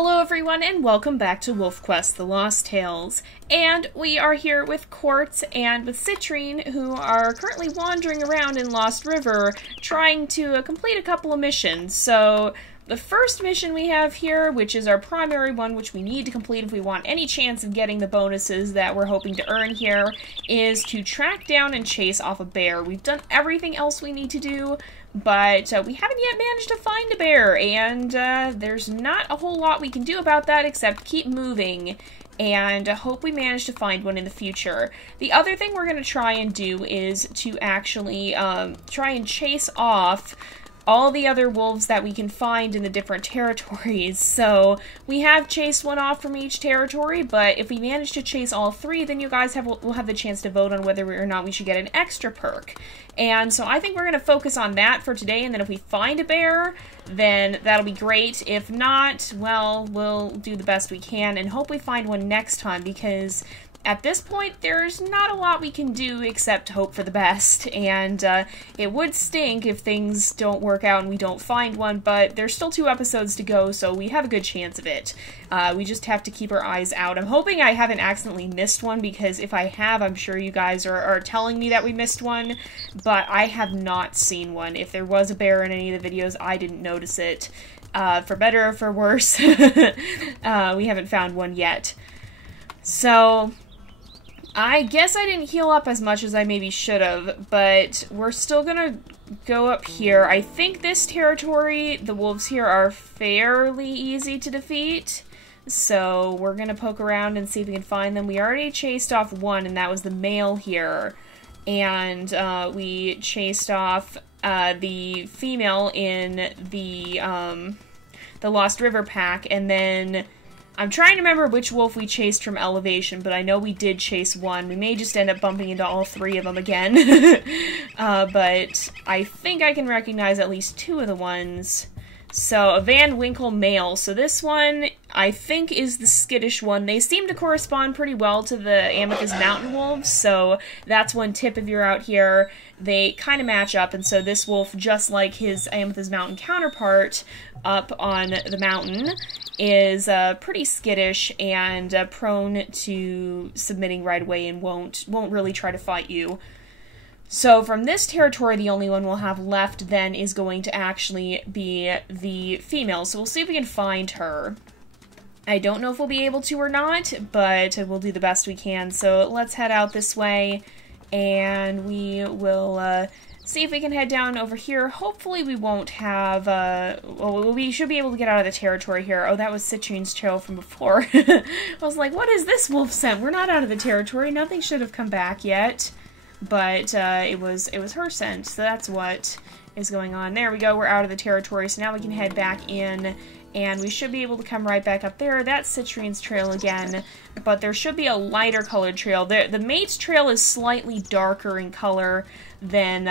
Hello everyone and welcome back to WolfQuest The Lost Tales. And we are here with Quartz and with Citrine, who are currently wandering around in Lost River trying to complete a couple of missions. So the first mission we have here, which is our primary one, which we need to complete if we want any chance of getting the bonuses that we're hoping to earn here, is to track down and chase off a bear. We've done everything else we need to do, but we haven't yet managed to find a bear, and there's not a whole lot we can do about that except keep moving and hope we manage to find one in the future. The other thing we're going to try and do is to actually try and chase off all the other wolves that we can find in the different territories. So we have chased one off from each territory, but if we manage to chase all three, then you guys will have the chance to vote on whether or not we should get an extra perk. And so I think we're going to focus on that for today, and then if we find a bear, then that'll be great. If not, well, we'll do the best we can and hope we find one next time, because at this point, there's not a lot we can do except hope for the best, and it would stink if things don't work out and we don't find one, but there's still 2 episodes to go, so we have a good chance of it. We just have to keep our eyes out. I'm hoping I haven't accidentally missed one, because if I have, I'm sure you guys are telling me that we missed one, but I have not seen one. If there was a bear in any of the videos, I didn't notice it. For better or for worse, we haven't found one yet. So I guess I didn't heal up as much as I maybe should have, but we're still gonna go up here. I think this territory, the wolves here are fairly easy to defeat, so we're gonna poke around and see if we can find them. We already chased off one, and that was the male here, and we chased off the female in the Lost River pack, and then I'm trying to remember which wolf we chased from elevation, but I know we did chase one. We may just end up bumping into all 3 of them again. But I think I can recognize at least 2 of the ones. So, a Van Winkle male. So this one, I think, is the skittish one. They seem to correspond pretty well to the Amethyst Mountain wolves, so that's one tip if you're out here. They kind of match up, and so this wolf, just like his Amethyst Mountain counterpart up on the mountain, is pretty skittish and prone to submitting right away and won't really try to fight you. So from this territory, the only one we'll have left then is going to actually be the female. So we'll see if we can find her. I don't know if we'll be able to or not, but we'll do the best we can. So let's head out this way, and we will see if we can head down over here. Hopefully we won't have, well, we should be able to get out of the territory here. Oh, that was Citrine's trail from before. I was like, what is this wolf scent? We're not out of the territory. Nothing should have come back yet. But it was her scent, so that's what is going on. There we go, we're out of the territory, so now we can head back in, and we should be able to come right back up there. That's Citrine's trail again, but there should be a lighter colored trail. The mate's trail is slightly darker in color than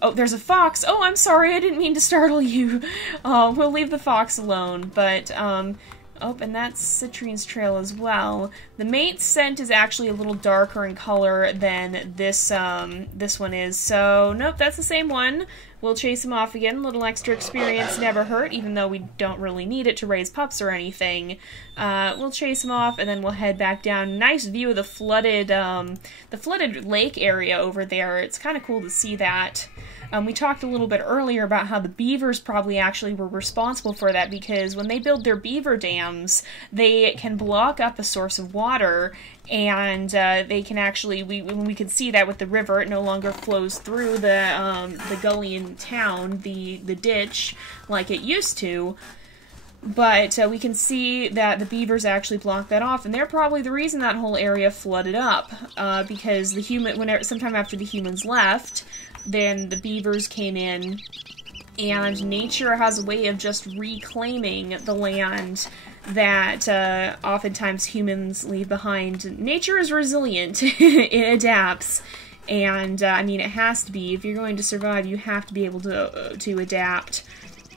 oh, there's a fox! Oh, I'm sorry, I didn't mean to startle you. We'll leave the fox alone, but oh, and that's Citrine's trail as well. The mate's scent is actually a little darker in color than this one is. So, nope, that's the same one. We'll chase him off again. A little extra experience never hurt, even though we don't really need it to raise pups or anything. We'll chase him off, and then we'll head back down. Nice view of the flooded lake area over there. It's kind of cool to see that. We talked a little bit earlier about how the beavers probably actually were responsible for that, because when they build their beaver dams, they can block up a source of water, and they can actually, we can see that with the river, it no longer flows through the gully in town, the ditch, like it used to. But we can see that the beavers actually blocked that off, and they're probably the reason that whole area flooded up, because sometime after the humans left, then the beavers came in, and nature has a way of just reclaiming the land that oftentimes humans leave behind. Nature is resilient. It adapts. And, I mean, it has to be. If you're going to survive, you have to be able to adapt.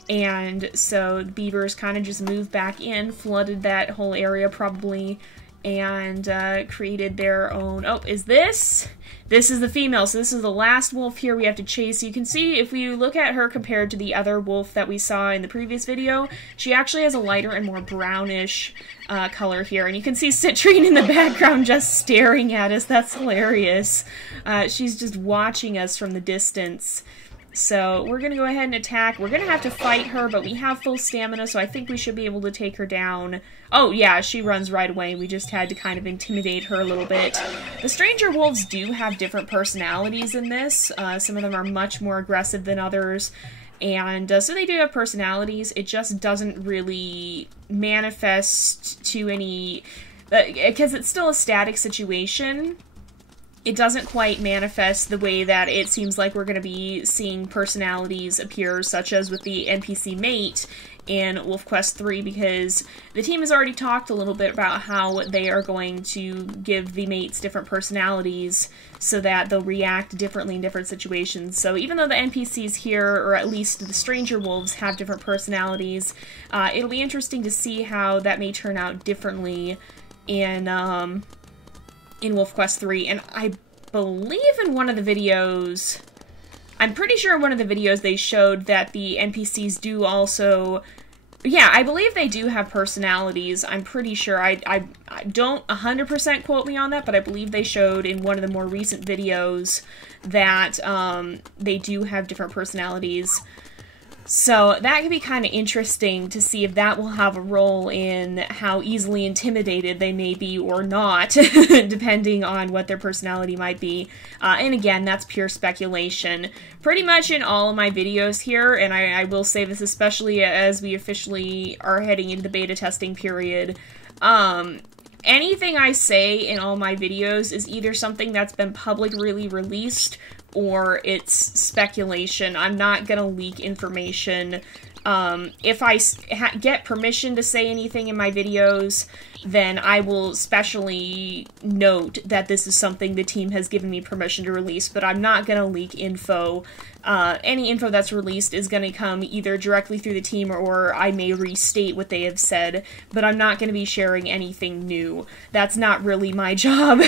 And so the beavers kind of just moved back in, flooded that whole area probably, and created their own... Oh, is this? This is the female, so this is the last wolf here we have to chase. You can see, if we look at her compared to the other wolf that we saw in the previous video, she actually has a lighter and more brownish color here. And you can see Citrine in the background just staring at us. That's hilarious. She's just watching us from the distance. So we're going to go ahead and attack. We're going to have to fight her, but we have full stamina, so I think we should be able to take her down. Oh yeah, she runs right away. We just had to kind of intimidate her a little bit. The stranger wolves do have different personalities in this. Some of them are much more aggressive than others. And so they do have personalities. It just doesn't really manifest to any... because it's still a static situation. It doesn't quite manifest the way that it seems like we're going to be seeing personalities appear, such as with the NPC mate in WolfQuest 3, because the team has already talked a little bit about how they are going to give the mates different personalities so that they'll react differently in different situations. So even though the NPCs here, or at least the stranger wolves, have different personalities, it'll be interesting to see how that may turn out differently in WolfQuest 3, and I believe in one of the videos, I'm pretty sure in one of the videos they showed that the NPCs do also, yeah, I believe they do have personalities. I'm pretty sure. I don't 100% quote me on that, but I believe they showed in one of the more recent videos that they do have different personalities. So that could be kind of interesting to see if that will have a role in how easily intimidated they may be or not, depending on what their personality might be. And again, that's pure speculation. Pretty much in all of my videos here, and I will say this especially as we officially are heading into the beta testing period, anything I say in all my videos is either something that's been publicly released or it's speculation. I'm not gonna leak information. If I get permission to say anything in my videos, then I will specially note that this is something the team has given me permission to release, but I'm not gonna leak info. Any info that's released is gonna come either directly through the team or I may restate what they have said, but I'm not gonna be sharing anything new. That's not really my job,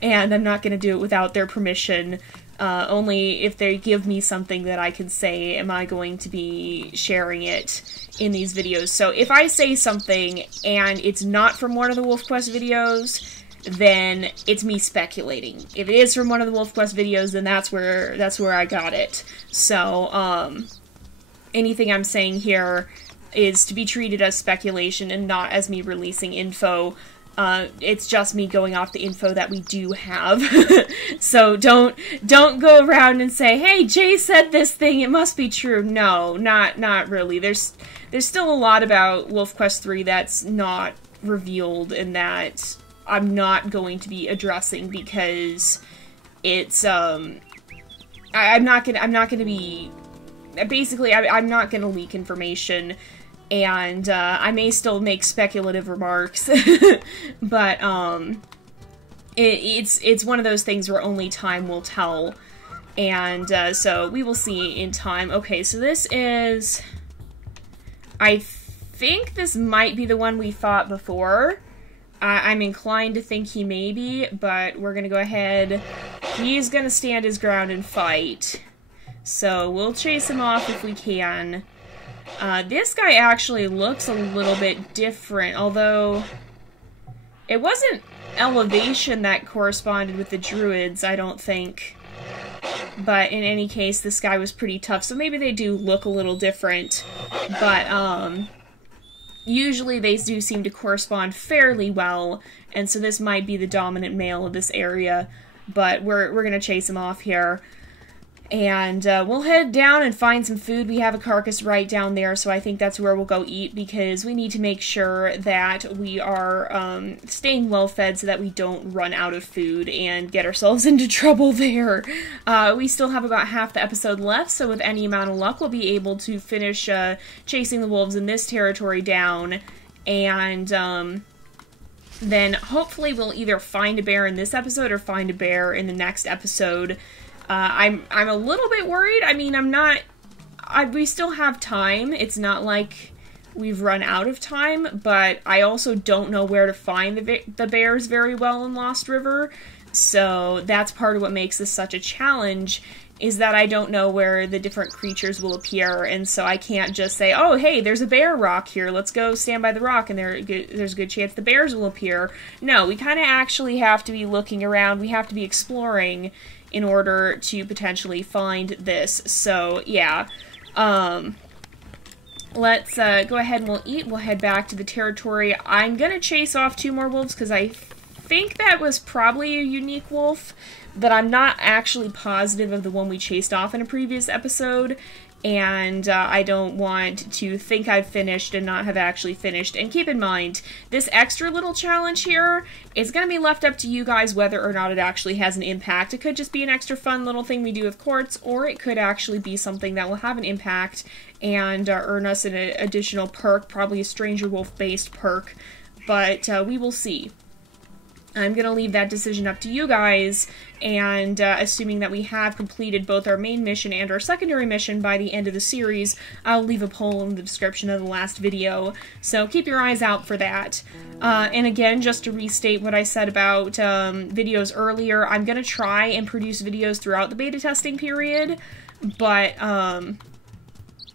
and I'm not gonna do it without their permission. Only if they give me something that I can say am I going to be sharing it in these videos. So if I say something and it's not from one of the WolfQuest videos, then it's me speculating. If it is from one of the WolfQuest videos, then that's where I got it. So anything I'm saying here is to be treated as speculation and not as me releasing info. It's just me going off the info that we do have. So don't go around and say, hey, Jay said this thing, it must be true. No, not really. There's still a lot about WolfQuest 3 that's not revealed and that I'm not going to be addressing because it's I'm not gonna be, basically I'm not gonna leak information. And I may still make speculative remarks, but it's one of those things where only time will tell, and so we will see in time. Okay, so this is, I think this might be the one we fought before. I'm inclined to think he may be, but we're gonna go ahead. He's gonna stand his ground and fight, so we'll chase him off if we can. This guy actually looks a little bit different, although it wasn't elevation that corresponded with the druids, I don't think. But in any case, this guy was pretty tough, so maybe they do look a little different. But, usually they do seem to correspond fairly well, and so this might be the dominant male of this area. But we're gonna chase him off here. And we'll head down and find some food. We have a carcass right down there, so I think that's where we'll go eat, because we need to make sure that we are staying well fed so that we don't run out of food and get ourselves into trouble there. We still have about half the episode left, so with any amount of luck, we'll be able to finish chasing the wolves in this territory down, and then hopefully we'll either find a bear in this episode or find a bear in the next episode. I'm a little bit worried. I mean, we still have time. It's not like we've run out of time, but I also don't know where to find the bears very well in Lost River, so that's part of what makes this such a challenge, is that I don't know where the different creatures will appear, and so I can't just say, oh, hey, there's a bear rock here, let's go stand by the rock, and there's a good chance the bears will appear. No, we kind of actually have to be looking around, we have to be exploring in order to potentially find this, so, yeah. Let's go ahead and we'll eat, we'll head back to the territory. I'm gonna chase off 2 more wolves, because I think that was probably a unique wolf, but I'm not actually positive of the one we chased off in a previous episode, and I don't want to think I've finished and not have actually finished. And keep in mind, this extra little challenge here is going to be left up to you guys whether or not it actually has an impact. It could just be an extra fun little thing we do with Quartz, or it could actually be something that will have an impact and earn us an additional perk, probably a Stranger Wolf-based perk, but we will see. I'm going to leave that decision up to you guys, and assuming that we have completed both our main mission and our secondary mission by the end of the series, I'll leave a poll in the description of the last video, so keep your eyes out for that. And again, just to restate what I said about videos earlier, I'm going to try and produce videos throughout the beta testing period, but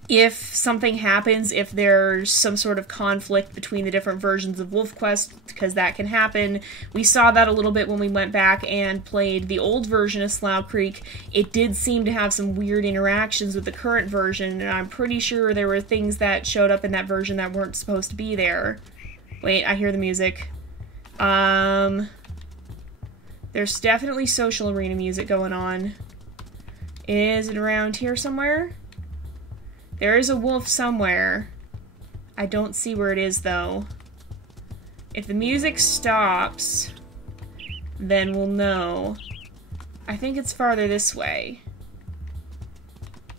if something happens, if there's some sort of conflict between the different versions of WolfQuest, because that can happen. We saw that a little bit when we went back and played the old version of Slough Creek. It did seem to have some weird interactions with the current version, and I'm pretty sure there were things that showed up in that version that weren't supposed to be there. Wait, I hear the music. There's definitely social arena music going on. Is it around here somewhere? There is a wolf somewhere. I don't see where it is, though. If the music stops, then we'll know. I think it's farther this way.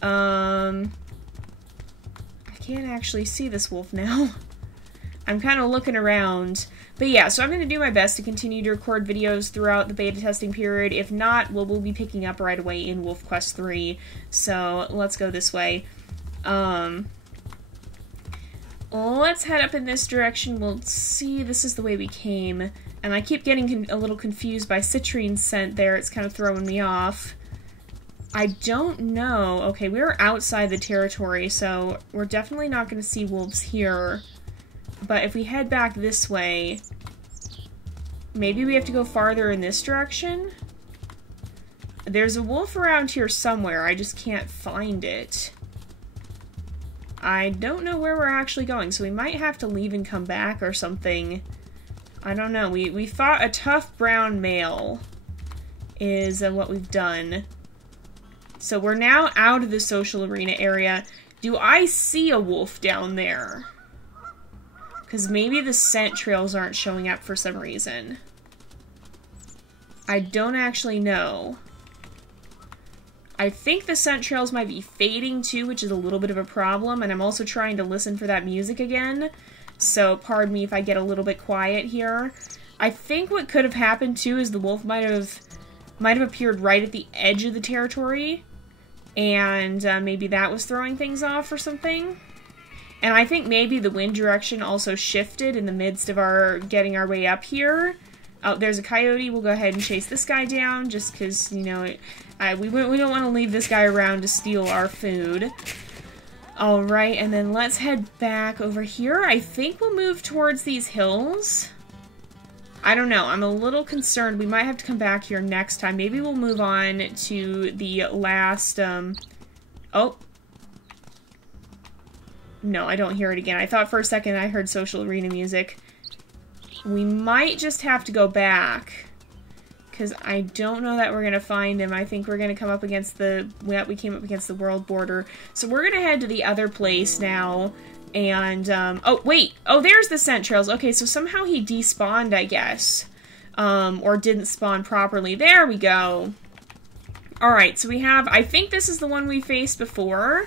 I can't actually see this wolf now. I'm kind of looking around. But yeah, so I'm going to do my best to continue to record videos throughout the beta testing period. If not, we'll be picking up right away in WolfQuest 3. So let's go this way. Let's head up in this direction. We'll see, this is the way we came, and I keep getting a little confused by Citrine's scent there. It's kind of throwing me off. I don't know. Okay, we're outside the territory, so we're definitely not going to see wolves here, but if we head back this way, maybe we have to go farther in this direction? There's a wolf around here somewhere, I just can't find it. I don't know where we're actually going, so we might have to leave and come back or something. I don't know. We fought a tough brown male is what we've done. So we're now out of the social arena area. Do I see a wolf down there? Because maybe the scent trails aren't showing up for some reason. I don't actually know. I think the scent trails might be fading too, which is a little bit of a problem, and I'm also trying to listen for that music again, so pardon me if I get a little bit quiet here. I think what could have happened too is the wolf might have appeared right at the edge of the territory, and maybe that was throwing things off or something. And I think maybe the wind direction also shifted in the midst of our getting our way up here. Oh, there's a coyote. We'll go ahead and chase this guy down, just because, you know, we don't want to leave this guy around to steal our food. Alright, and then let's head back over here. I think we'll move towards these hills. I don't know. I'm a little concerned. We might have to come back here next time. Maybe we'll move on to the last, Oh. No, I don't hear it again. I thought for a second I heard social arena music. We might just have to go back, because I don't know that we're going to find him. I think we're going to come up against we came up against the world border. So we're going to head to the other place now, and, oh, wait! Oh, there's the scent trails. Okay, so somehow he despawned, I guess. Or didn't spawn properly. There we go! Alright, so we have, I think this is the one we faced before.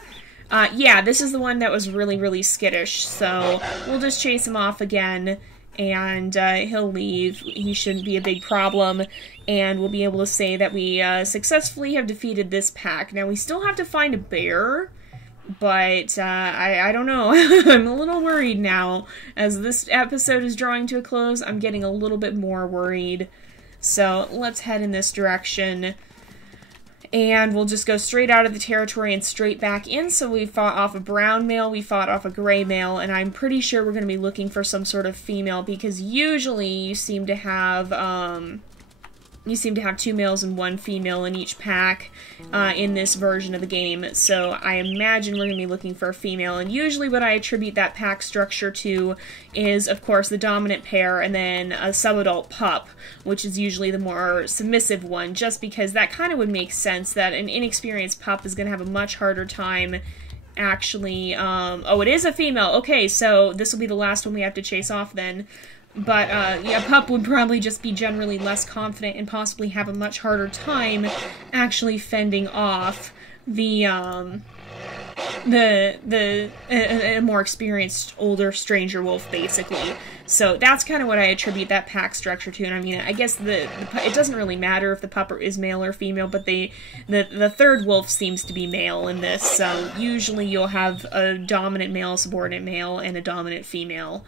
Yeah, this is the one that was really, really skittish, so we'll just chase him off again. And he'll leave. He shouldn't be a big problem, and we'll be able to say that we successfully have defeated this pack. Now, we still have to find a bear, But I don't know. I'm a little worried now. As this episode is drawing to a close, I'm getting a little bit more worried. So let's head in this direction. And we'll just go straight out of the territory and straight back in. So we fought off a brown male, we fought off a gray male, and I'm pretty sure we're going to be looking for some sort of female, because usually you seem to have 2 males and 1 female in each pack in this version of the game. So I imagine we're going to be looking for a female, and usually what I attribute that pack structure to is, of course, the dominant pair and then a subadult pup, which is usually the more submissive one, just because that kind of would make sense that an inexperienced pup is going to have a much harder time actually... oh, it is a female! Okay, so this will be the last one we have to chase off then. But, yeah, pup would probably just be generally less confident and possibly have a much harder time actually fending off a more experienced, older stranger wolf, basically. So that's kind of what I attribute that pack structure to, and I mean, I guess it doesn't really matter if the pup is male or female, but the third wolf seems to be male in this, so usually you'll have a dominant male, subordinate male, and a dominant female.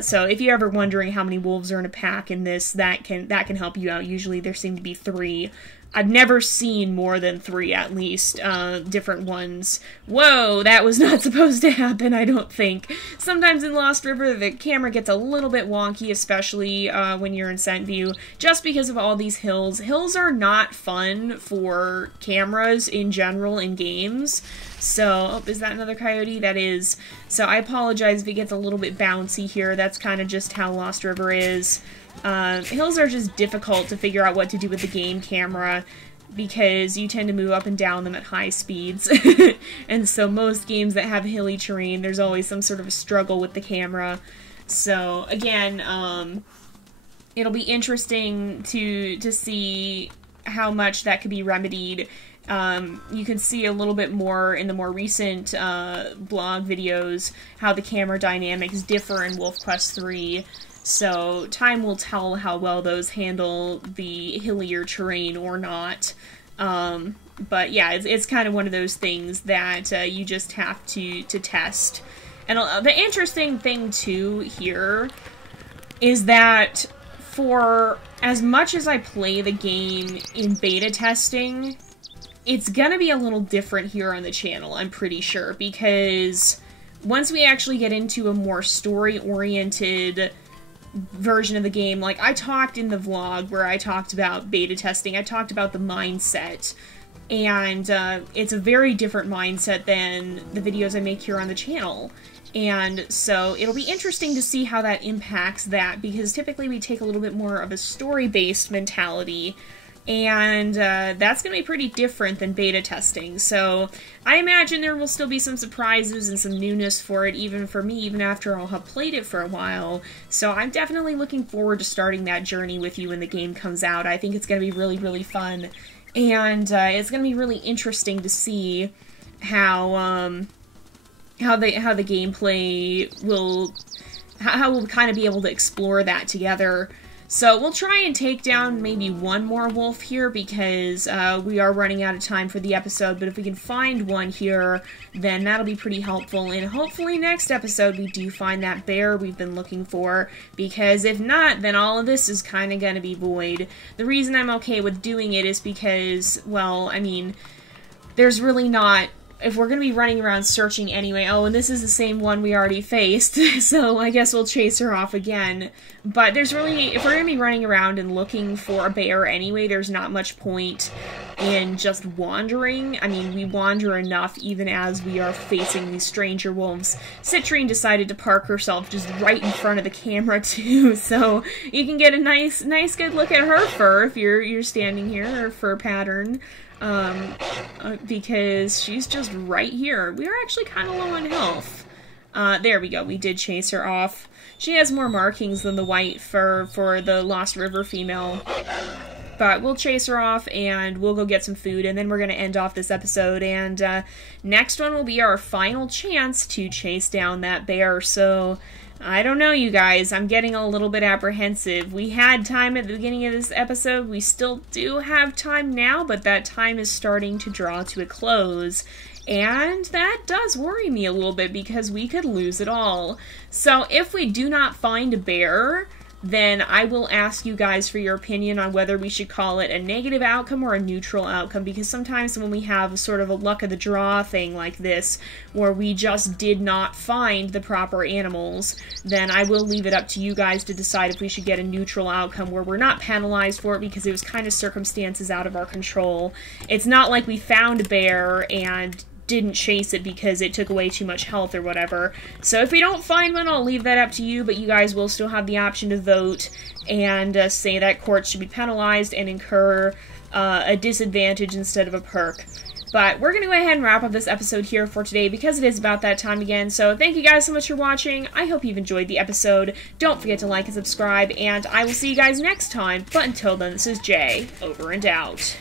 So if you're ever wondering how many wolves are in a pack in this, that can help you out. Usually there seem to be 3. I've never seen more than 3, at least, different ones. Whoa, that was not supposed to happen, I don't think. Sometimes in Lost River, the camera gets a little bit wonky, especially when you're in scent view, just because of all these hills. Hills are not fun for cameras in general in games. So, oh, is that another coyote? That is. So I apologize if it gets a little bit bouncy here. That's kind of just how Lost River is. Hills are just difficult to figure out what to do with the game camera, because you tend to move up and down them at high speeds. And so most games that have hilly terrain, there's always some sort of a struggle with the camera. So again, it'll be interesting to see how much that could be remedied. You can see a little bit more in the more recent blog videos how the camera dynamics differ in WolfQuest 3. So time will tell how well those handle the hillier terrain or not. But yeah, it's kind of one of those things that you just have to test. And the interesting thing too here is that for as much as I play the game in beta testing, it's gonna be a little different here on the channel, I'm pretty sure, because once we actually get into a more story-oriented version of the game, like I talked in the vlog where I talked about beta testing, I talked about the mindset, and it's a very different mindset than the videos I make here on the channel. And so it'll be interesting to see how that impacts that, because typically we take a little bit more of a story-based mentality, and that's going to be pretty different than beta testing. So I imagine there will still be some surprises and some newness for it, even for me, even after I'll have played it for a while. So I'm definitely looking forward to starting that journey with you when the game comes out. I think it's going to be really, really fun, and it's going to be really interesting to see how the gameplay will, how we'll kind of be able to explore that together. So we'll try and take down maybe one more wolf here, because we are running out of time for the episode, but if we can find one here, then that'll be pretty helpful, and hopefully next episode we do find that bear we've been looking for, because if not, then all of this is kind of gonna be void. The reason I'm okay with doing it is because, well, I mean, there's really not... If we're going to be running around searching anyway, oh, and this is the same one we already faced, so I guess we'll chase her off again. But there's really, if we're going to be running around and looking for a bear anyway, there's not much point in just wandering. I mean, we wander enough even as we are facing these stranger wolves. Citrine decided to park herself just right in front of the camera too, so you can get a nice good look at her fur if you're standing here, her fur pattern. Because she's just right here. We are actually kind of low on health. There we go, we did chase her off. She has more markings than the white fur for the Lost River female. But we'll chase her off, and we'll go get some food, and then we're going to end off this episode, and next one will be our final chance to chase down that bear, so... I don't know, you guys. I'm getting a little bit apprehensive. We had time at the beginning of this episode. We still do have time now, but that time is starting to draw to a close. And that does worry me a little bit because we could lose it all. So if we do not find a bear, then I will ask you guys for your opinion on whether we should call it a negative outcome or a neutral outcome, because sometimes when we have sort of a luck of the draw thing like this, where we just did not find the proper animals, then I will leave it up to you guys to decide if we should get a neutral outcome where we're not penalized for it because it was kind of circumstances out of our control. It's not like we found a bear and didn't chase it because it took away too much health or whatever. So if we don't find one, I'll leave that up to you, but you guys will still have the option to vote and say that Quartz should be penalized and incur a disadvantage instead of a perk. But we're going to go ahead and wrap up this episode here for today because it is about that time again. So thank you guys so much for watching. I hope you've enjoyed the episode. Don't forget to like and subscribe, and I will see you guys next time. But until then, this is Jay, over and out.